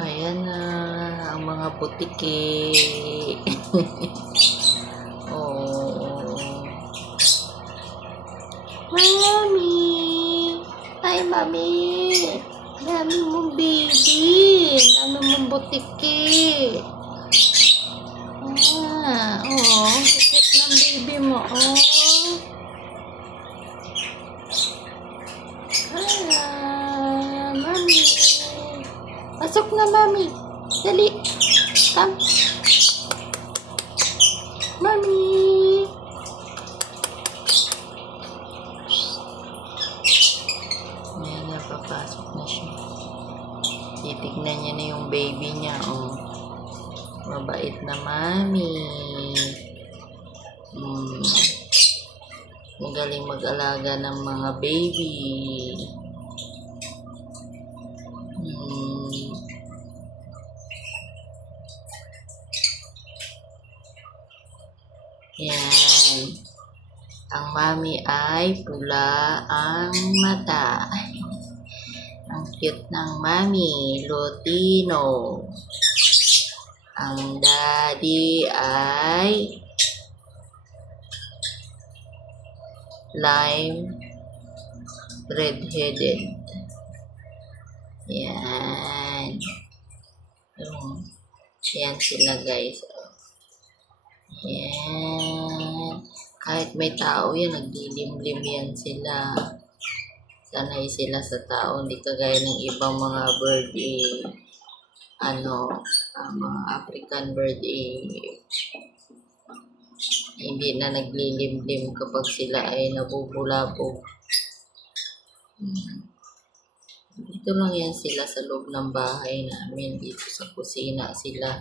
Ayan na ang mga butiki. Oh. Mami! Ay, mami! Dami mong baby. Dami mong butiki. Ang cute ng baby mo. Mami. Pasok na, mami. Dali. Come. Mami. Ayan na, papasok na siya. Titignan niya na yung baby niya, oh. Mabait na mami. Magaling mag-alaga ng mga baby. Yan. Ang mami ay pula ang mata. Ang cute ng mami, Lutino. Ang daddy ay lime red-headed. Yan. Yan sila, guys. Yan. Kahit may tao yan, nagdilimlim yan sila. Sanay sila sa tao. Hindi kagaya ng ibang mga bird mga African bird hindi na naglilimlim kapag sila ay nabubulabog. Dito lang yan sila sa loob ng bahay namin. Dito sa kusina sila.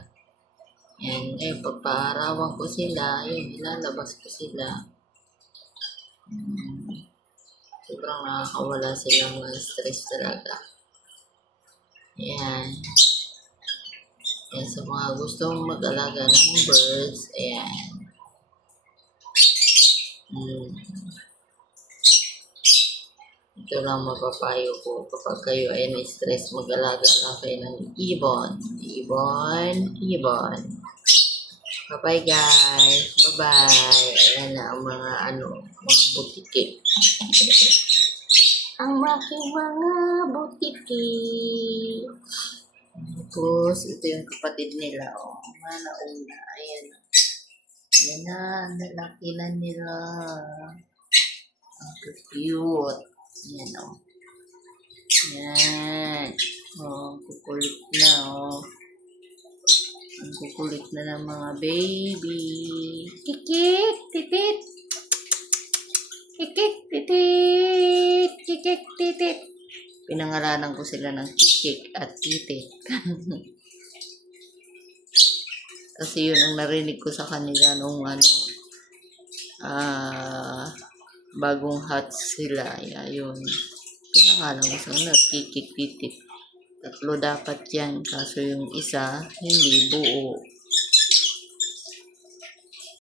Yan, pagpaarawan ko sila, yun, ilalabas ko sila. Sobrang nakakawala silang stress talaga. Yan. Yan, sa mga gustong mag-alaga ng birds, ayan. Ito lang mapapayo ko kapag kayo ay na-stress, mag-alaga lang kayo ng ibon. Ibon. Bye-bye, guys. Bye-bye. Ayan na ang mga butiki. Ang mga butiki. Tapos, ito yung kapatid nila. Nauna. Ayan. Yan na. Nalaki na nila. Ang cute. Ayan, Yan. Kukulit na, Ang kukulit na ng mga baby. Kikik, titit. Kikik, titit. Kikik, titit. Pinangalanan ko sila ng Kikik at Titit. Kasi yun ang narinig ko sa kanila nung bagong hatch sila. Yun. Pinangalan ko sa kanila, Kikik, Titit. 3 dapat yan. Kaso yung isa, hindi buo.